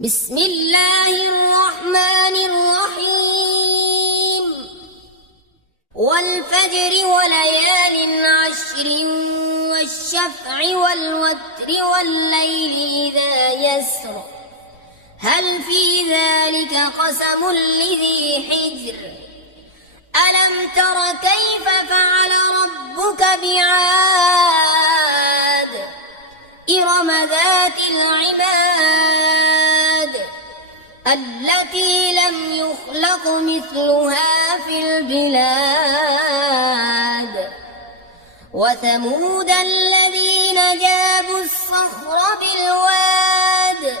بسم الله الرحمن الرحيم والفجر وليال عشر والشفع والوتر والليل إذا يسر هل في ذلك قسم لذي حجر ألم تر كيف فعل ربك بعاد إرم ذات العماد التي لم يخلق مثلها في البلاد وثمود الذين جابوا الصخر بالواد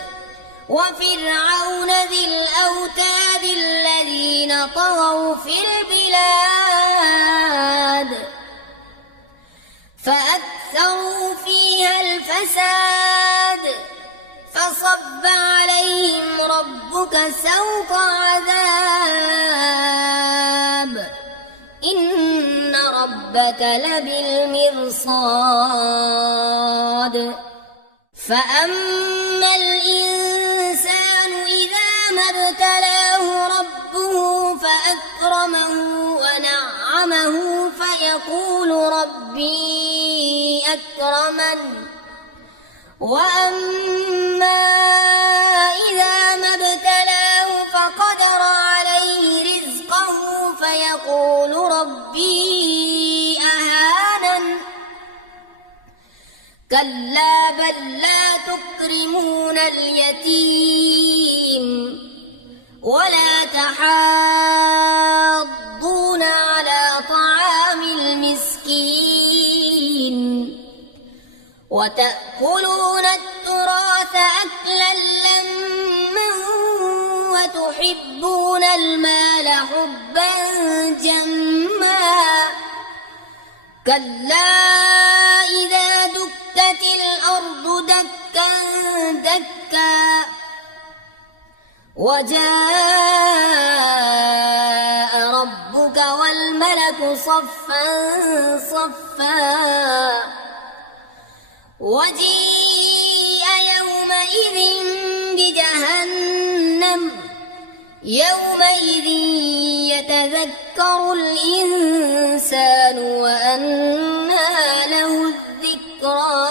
وفرعون ذي الأوتاد الذين طغوا في البلاد فأكثروا فيها الفساد فصب عليهم ربك سوط عذاب إن ربك لبالمرصاد فأما الإنسان إذا ما ابتلاه ربه فأكرمه ونعمه فيقول ربي أكرمن وأما إذا ما ابتلاه فقدر عليه رزقه فيقول ربي أهانن كلا بل لا تكرمون اليتيم ولا تحاضون على طعام المسكين وتأكلون التراث أكلا لما وتحبون المال حبا جما كلا إذا دكت الأرض دكا دكا وجاء ربك والملك صفا صفا وجيء يومئذ بجهنم يومئذ يتذكر الإنسان وأنى له الذكرى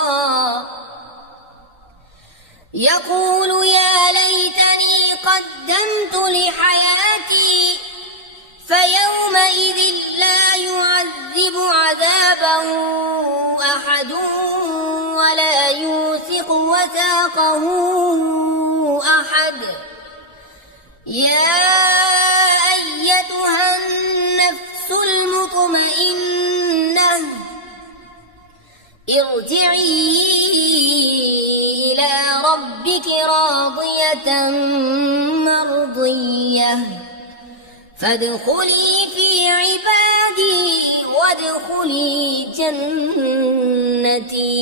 يقول يا ليتني قدمت لحياتي فيومئذ لا يعذب عذابه أحد ولا يوثق وثاقه أحد يا أيتها النفس المطمئنة ارجعي إلى ربك راضية مرضية فادخلي في عبادي وادخلي جنتي.